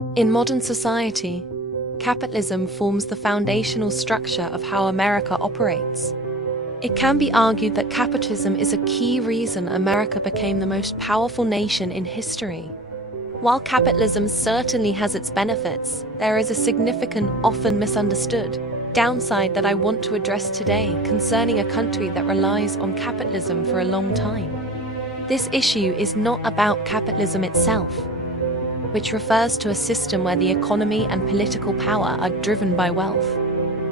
In modern society, capitalism forms the foundational structure of how America operates. It can be argued that capitalism is a key reason America became the most powerful nation in history. While capitalism certainly has its benefits, there is a significant, often misunderstood, downside that I want to address today concerning a country that relies on capitalism for a long time. This issue is not about capitalism itself, which refers to a system where the economy and political power are driven by wealth.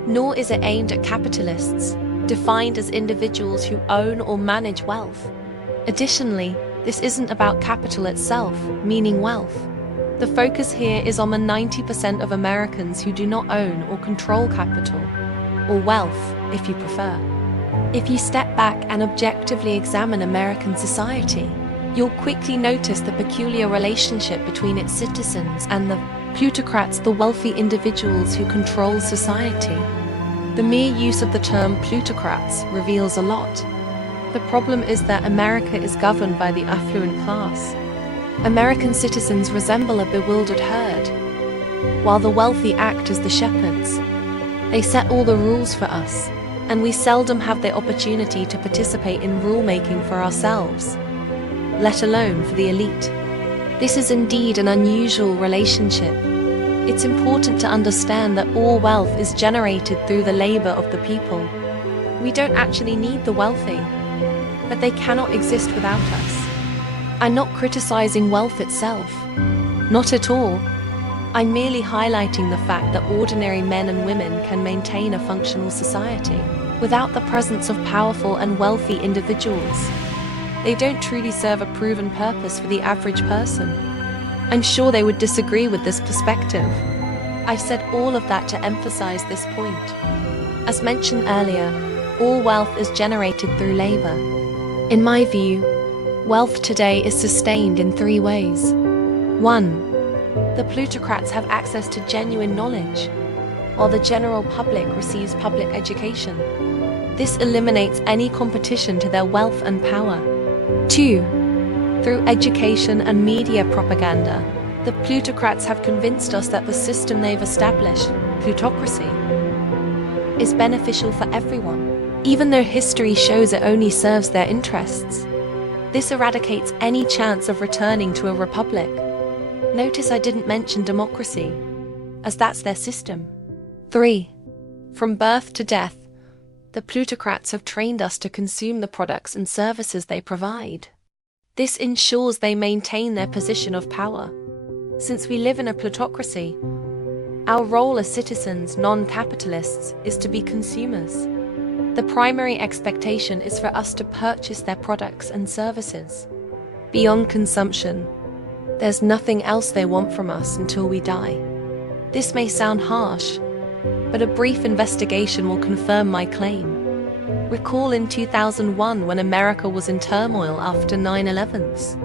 Nor is it aimed at capitalists, defined as individuals who own or manage wealth. Additionally, this isn't about capital itself, meaning wealth. The focus here is on the 90% of Americans who do not own or control capital, or wealth, if you prefer. If you step back and objectively examine American society, you'll quickly notice the peculiar relationship between its citizens and the plutocrats, the wealthy individuals who control society. The mere use of the term plutocrats reveals a lot. The problem is that America is governed by the affluent class. American citizens resemble a bewildered herd, while the wealthy act as the shepherds. They set all the rules for us, and we seldom have the opportunity to participate in rulemaking for ourselves, let alone for the elite. This is indeed an unusual relationship. It's important to understand that all wealth is generated through the labor of the people. We don't actually need the wealthy, but they cannot exist without us. I'm not criticizing wealth itself. Not at all. I'm merely highlighting the fact that ordinary men and women can maintain a functional society without the presence of powerful and wealthy individuals. They don't truly serve a proven purpose for the average person. I'm sure they would disagree with this perspective. I've said all of that to emphasize this point. As mentioned earlier, all wealth is generated through labor. In my view, wealth today is sustained in three ways. 1. The plutocrats have access to genuine knowledge, while the general public receives public education. This eliminates any competition to their wealth and power. 2. Through education and media propaganda, the plutocrats have convinced us that the system they've established, plutocracy, is beneficial for everyone, even though history shows it only serves their interests. This eradicates any chance of returning to a republic. Notice I didn't mention democracy, as that's their system. 3. From birth to death, the plutocrats have trained us to consume the products and services they provide. This ensures they maintain their position of power. Since we live in a plutocracy, our role as citizens, non-capitalists, is to be consumers. The primary expectation is for us to purchase their products and services. Beyond consumption, there's nothing else they want from us until we die. This may sound harsh, but a brief investigation will confirm my claim. Recall in 2001 when America was in turmoil after 9/11s.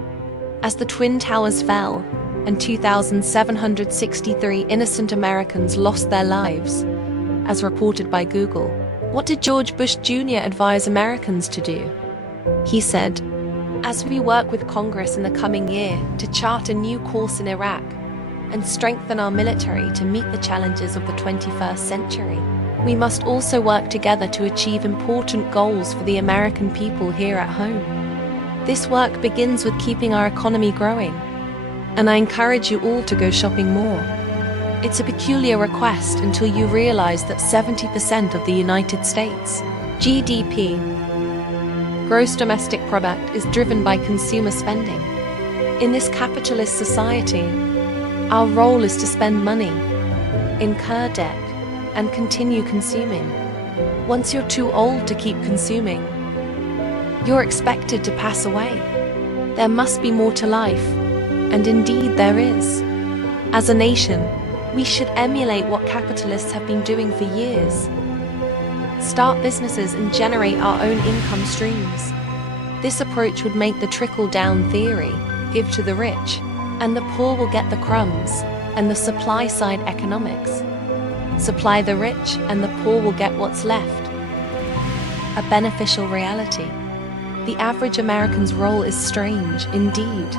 As the Twin Towers fell, and 2,763 innocent Americans lost their lives, as reported by Google, what did George Bush Jr. advise Americans to do? He said, "As we work with Congress in the coming year to chart a new course in Iraq and strengthen our military to meet the challenges of the 21st century, we must also work together to achieve important goals for the American people here at home. This work begins with keeping our economy growing, and I encourage you all to go shopping more. It's a peculiar request until you realize that 70% of the United States GDP, gross domestic product, is driven by consumer spending. In this capitalist society, our role is to spend money, incur debt, and continue consuming. Once you're too old to keep consuming, you're expected to pass away. There must be more to life, and indeed there is. As a nation, we should emulate what capitalists have been doing for years. Start businesses and generate our own income streams. This approach would make the trickle-down theory, give to the rich, and the poor will get the crumbs, and the supply-side economics. Supply the rich, and the poor will get what's left. A beneficial reality. The average American's role is strange, indeed.